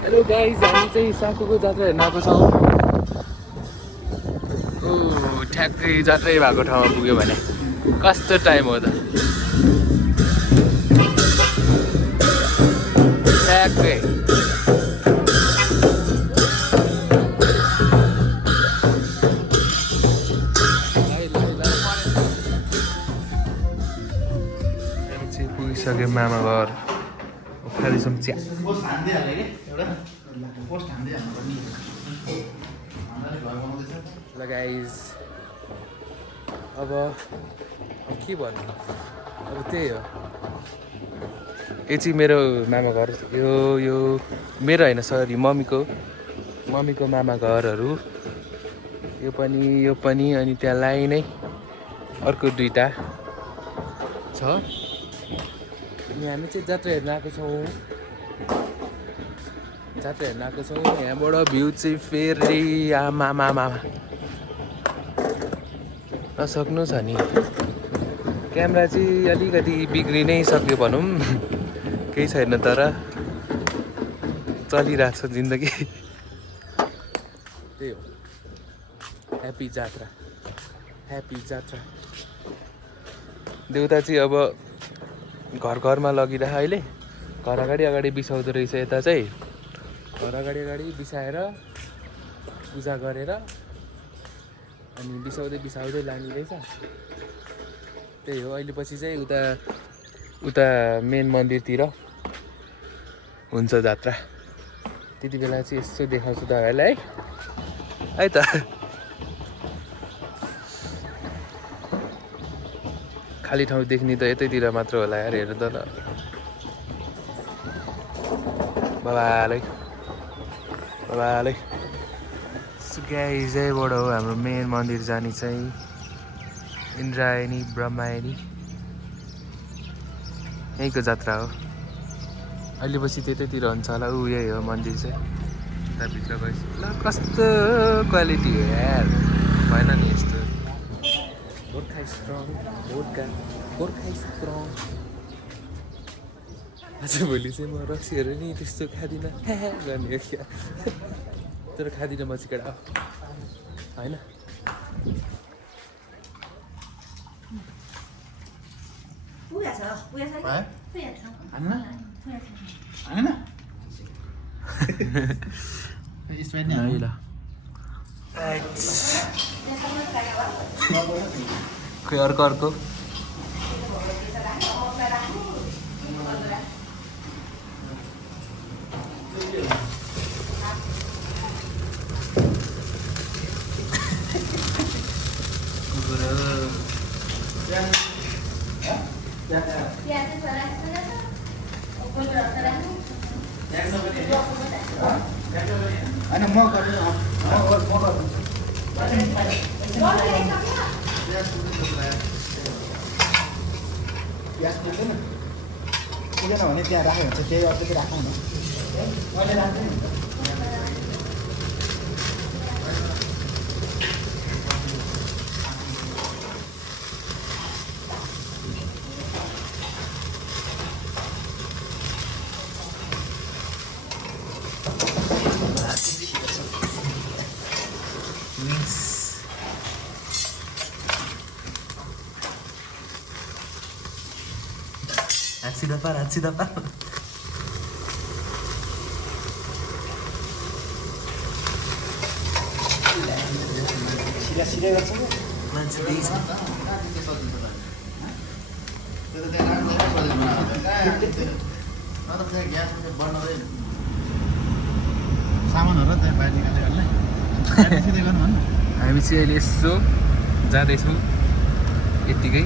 Hello guys, हामी चाहिँ साकुको जात्रा हेर्न आएको छौँ। ठ्याक्कै जात्रै भएको ठाउँमा पुग्यो भने कस्तो टाइम हो त। ठ्याक्कै पुगिसक्यो मामा घर। खाँदैछौँ चिया। ल गाइज, अब के भन्नु, अब त्यही हो। यो चाहिँ मेरो मामा घर। यो मेरो होइन, सरी, मम्मीको मामा घरहरू। यो पनि अनि त्यहाँ लाइनै अर्को दुईवटा छ। अनि हामी चाहिँ जात्रा हेर्न आएको छौँ। यहाँबाट भ्यू चाहिँ फेरि आमा नसक्नु छ नि। क्यामेरा चाहिँ अलिकति बिग्रि नै सक्यो भनौँ, केही छैन, तर चलिरहेको छ जिन्दगी। त्यही हो, ह्याप्पी जात्रा। देउता चाहिँ अब घरमा लगिरह। अहिले घर अगाडि बिसाउँदो रहेछ। यता चाहिँ घर अगाडि बिसाएर पूजा गरेर अनि बिसाउँदै लाने रहेछ। त्यही हो। अहिले पछि चाहिँ उता मेन मन्दिरतिर हुन्छ जात्रा। त्यति बेला चाहिँ यसो देखाउँछु तपाईँहरूलाई है त। खाली ठाउँ देख्ने त यतैतिर मात्र होला यार, हेर्नु त ल। बाबालै गाइस, यहीँबाट हो हाम्रो मेन मन्दिर जाने चाहिँ, इन्द्रायणी ब्रह्मायणी। यहीँको जात्रा हो। अहिले पछि त्यतैतिर हुन्छ होला। यही हो मन्दिर चाहिँ। त्यहाँभित्र गएपछि ल कस्तो क्वालिटी हो यार, भएन नि यस्तो। गोर्खा स्ट्रङ। आजभोलि चाहिँ म रक्सीहरू नि त्यस्तो खाँदिनँ गर्ने हो क्या। तर खाँदिनँ म चाहिँ केटा होइन। खोइ अर्को भने त्यहाँ राखेको हुन्छ, त्यही अर्को राखौँ न। मैले राख्छु नि। Hatsi dapat. Sila गर्छ नि मान्छे देख्छ। सामानहरु त्यहाँ बाहिर निकाल्दै गर्ने। हामी चाहिँ अहिले यसो जाँदैछौँ यतिकै।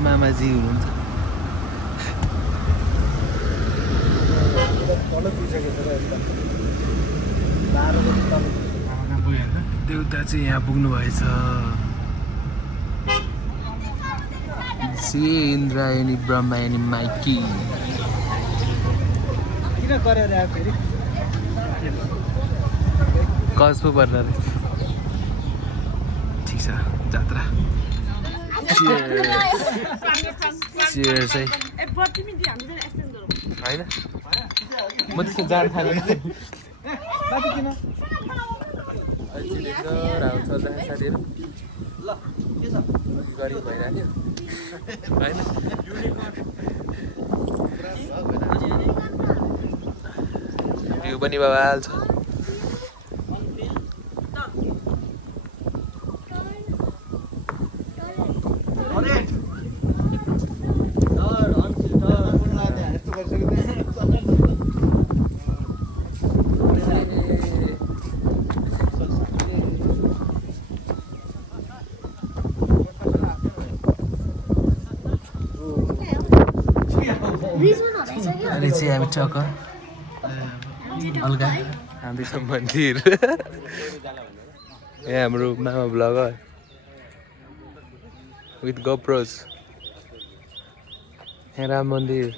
मामाजी हुनुहुन्छ। देउता चाहिँ यहाँ पुग्नु भएछ। श्री इन्द्रायणी ब्रह्मायणी माइकी। किन गरेर आयो फेरि? कस पो पर्न रहेछ। छ जात्रा चियर चाहिँ होइन म त्यस्तो जान थालेँ राम्रो चल्दाखेरि साथीहरू गरिब भइरहेको थियो होइन भ्यू पनि बवाल छ अनि चाहिँ हामी टक्क हल्का जाँदैछ मन्दिर यहाँ हाम्रो मामा ब्लगर विथ गोप्रोज यहाँ राम मन्दिर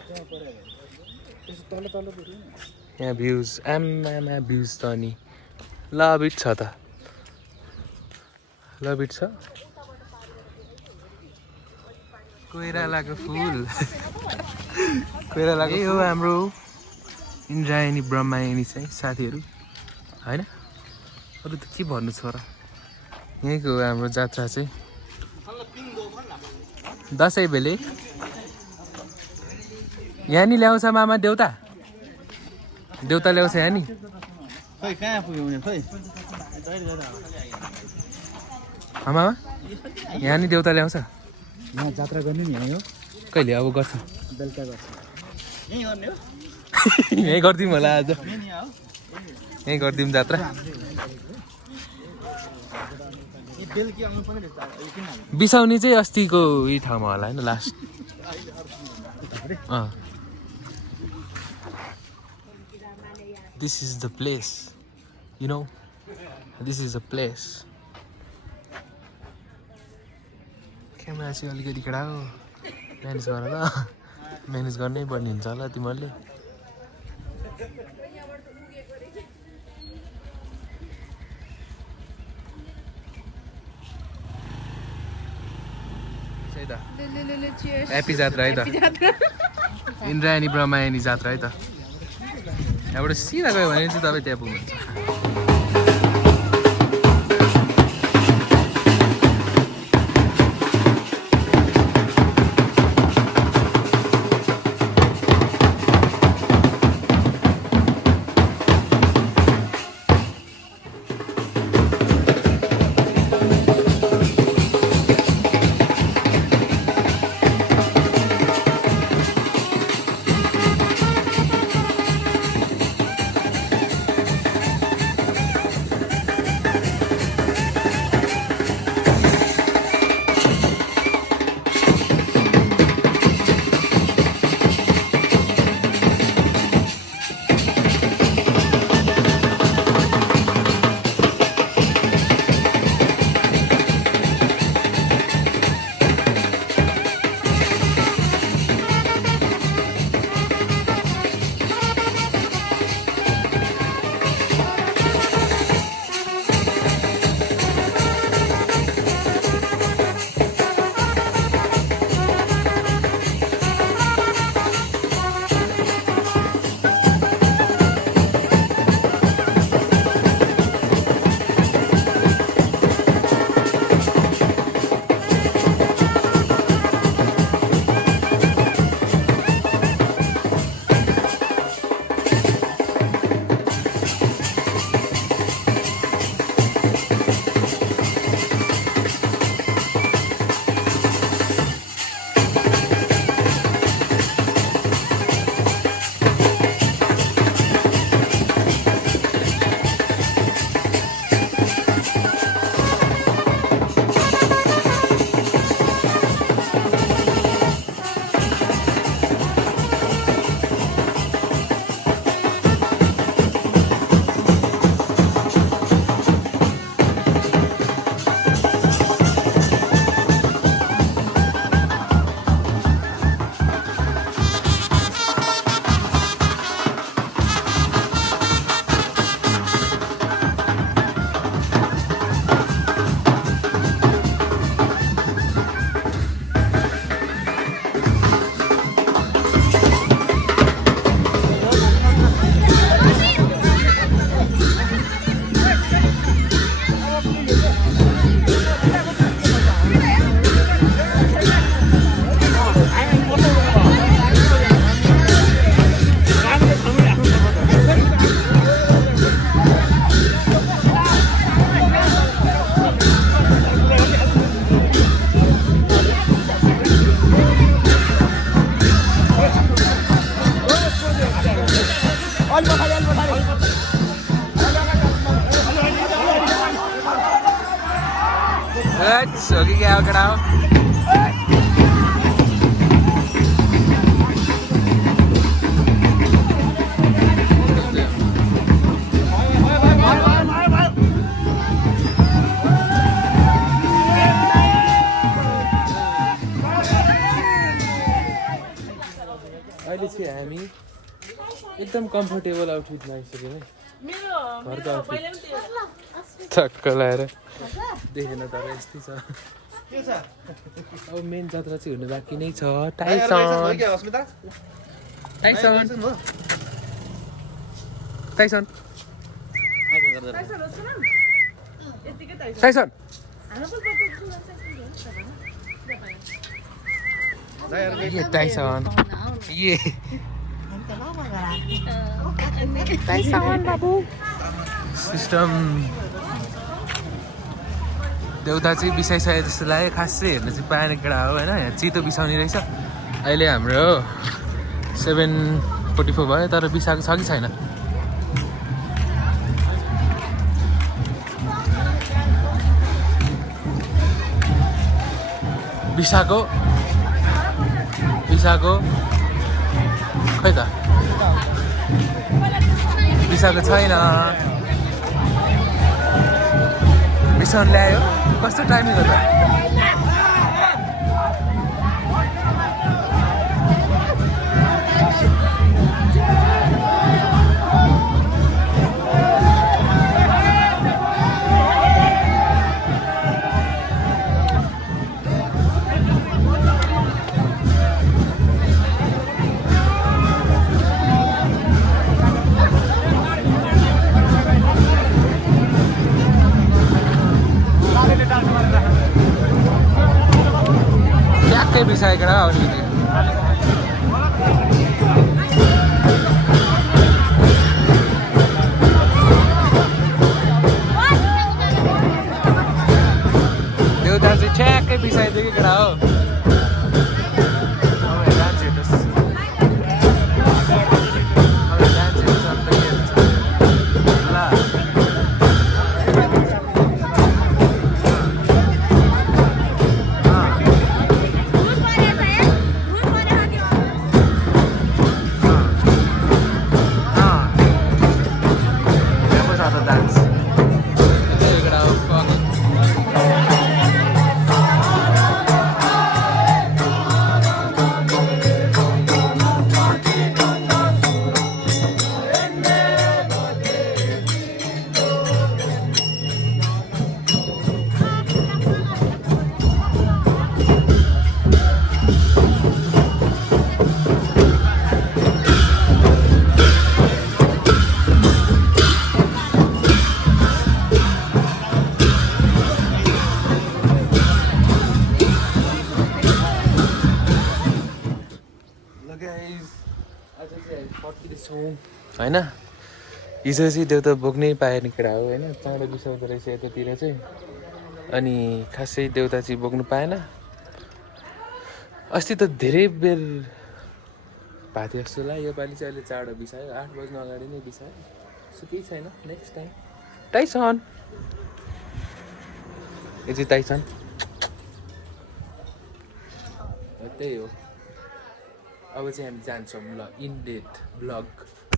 यहाँ भ्युज आमा भ्युज त अनि लभिट छ त लभिट छ कोइरालाको फुल कोइरालाको हो हाम्रो इन्द्रायणी ब्रह्मायणी चाहिँ साथीहरू होइन अरू त के भन्नु छ र यहीँको हो हाम्रो जात्रा चाहिँ दसैँ बेले यहाँ नि ल्याउँछ मामा देउता देउता ल्याउँछ यहाँ नि मामा यहाँ नि देउता ल्याउँछ यहाँ जात्रा गर्ने नि हो कहिले अब गर्छ बेलुका गर्छ यहीँ गर्ने हो यहीँ गरिदिउँ होला आज यहीँ गरिदिउँ जात्रा बिसाउने चाहिँ अस्तिको यही ठाउँमा होला होइन last this is the place you know this is the place camera चाहिँ अलिकति कडा हो म्यानेज गर ल म्यानेज गर्नै पर्ने हुन्छ होला तिमीहरूले ह्याप्पी जात्रा है त इन्द्रायणी ब्रह्मायणी जात्रा है त यहाँबाट सिधा गयो भने चाहिँ तपाईँ त्यहाँ पुग्नुहुन्छ हो कि क्या हो केटा हो अहिले चाहिँ हामी एकदम कम्फर्टेबल आउटफिटमा आइसक्यो है घरको आउटफिट चक्क लगाएर देखेन तर यस्तै छ अब मेन जात्रा चाहिँ हुनु बाँकी नै छ टाइसन टाइसन टाइसन ये टाइसन ये टाइसन बाबु सिस्टम देउता चाहिँ बिसाइसके जस्तो लाग्यो खास चाहिँ हेर्नु चाहिँ पाएन केटा हो होइन यहाँ चितो बिसाउने रहेछ अहिले हाम्रो 7:44 भयो तर बिसाएको छ कि छैन बिसाएको खै त बिसाएको छैन बिसाउनु ल्यायो कस्तो टाइमिङ हो त ट्याक्कै बिसाएको हो देउता चाहिँ ठ्याक्कै बिसाइदियो कि केटा हो होइन हिजो चाहिँ देउता बोक्नै पाएन केटा हो होइन चाँडो बिसाउँदो रहेछ यतातिर चाहिँ अनि खासै देउता चाहिँ बोक्नु पाएन अस्ति त धेरै बेर भएको थियो जस्तो लाग्यो योपालि चाहिँ अहिले चाँडो बिसायो 8 बज्नु अगाडि नै बिसायो सो केही छैन नेक्स्ट टाइम टाइसन यो चाहिँ टाइसन त्यही हो अब चाहिँ हामी जान्छौँ ल इन डेट ब्लग